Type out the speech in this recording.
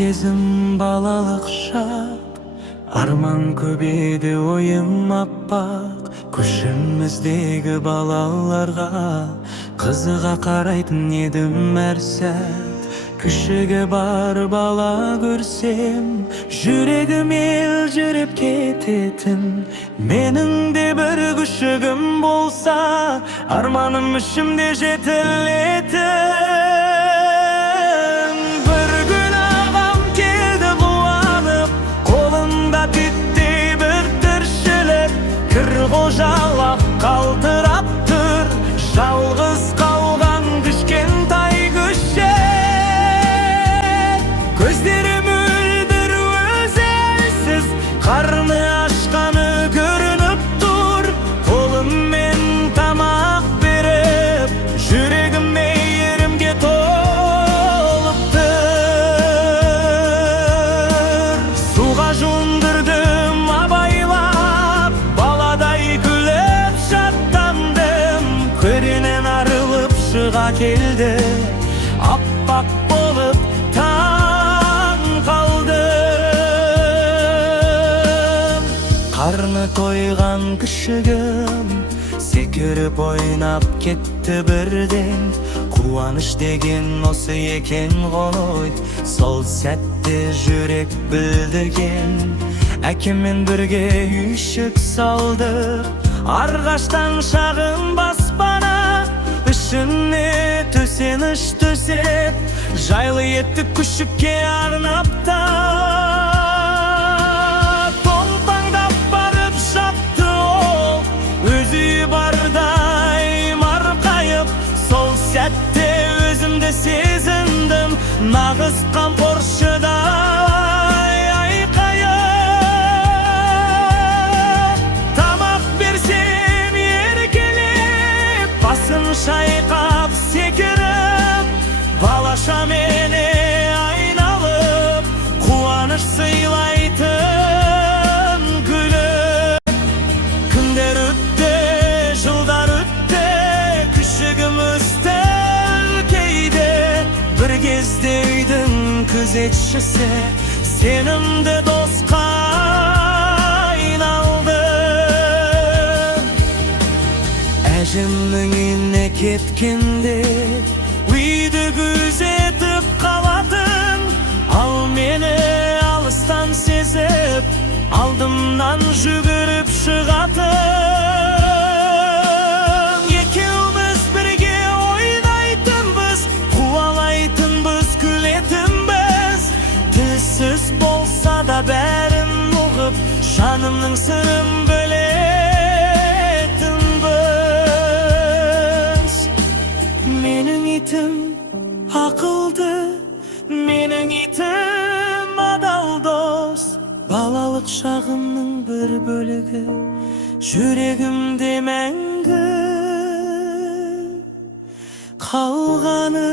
Kezim balalık şap, arman көп edi oyum appak. Көшіміздегі балаларға қызыға қарайтын едім әр сәт. Күшігі бар бала көрсем, жүрегім елжіреп кететін. Менің де бір күшігім болса, арманым ішімде жетілетін. Bir gün ağam keldi қуанып, қолында титтей бір тіршілік. Кір қожалақ қалтырап тұр, жалғыз қалған кішкентай көше. Көздері мөлдір өзелсіз, қарны ашқаны көрініп тұр. Қолыммен тамақ беріп, жүрегім мейірімге толып тұр. Суға жуындырдым абайлап, баладай күліп шаттандым. Көрінен арылып шыға келді, аппақ болып таң қалдым. Қарны тойған күшігім секіріп ойнап кетті бірден. Қуаныш деген осы екен ғой, сол сәтте жүрек білдірген. Әкеммен бірге үйшік салдық, арғаштан шағын баспана. Ішіне төсеніш төсеп, жайлы еттік күшікке арнап та. Толпаңдап барып жатты ол, өзі бардай марқайып. Сол сәтте өзімді сезіндім, нағыз қамқоршыдай айқайып. Тамақ берсем еркелеп, басын шайқап секіріп, балаша мені айналып, қуаныш сыйлайтын күліп. Күндер өтті, жылдар өтті, күшігім өсті үлкейді. Bir кезде үйдің күзетшісі сенімді досқа айналды. Әжімнің үйіне кеткенде үйді күзетіп қалатын, ал мені алыстан сезіп, алдымнан жүгіріп шығатын. Екеуміз бірге ойнайтынбыз, қуалайтынбыз, күлетінбіз. Тілсіз болса да бәрін ұғып, жанымның сырын бөлетінбіз. Менің итім ақылды, менің итім адал дос. Балалық шағымның бір бөлігі жүрегімде мәңгі қалғаны.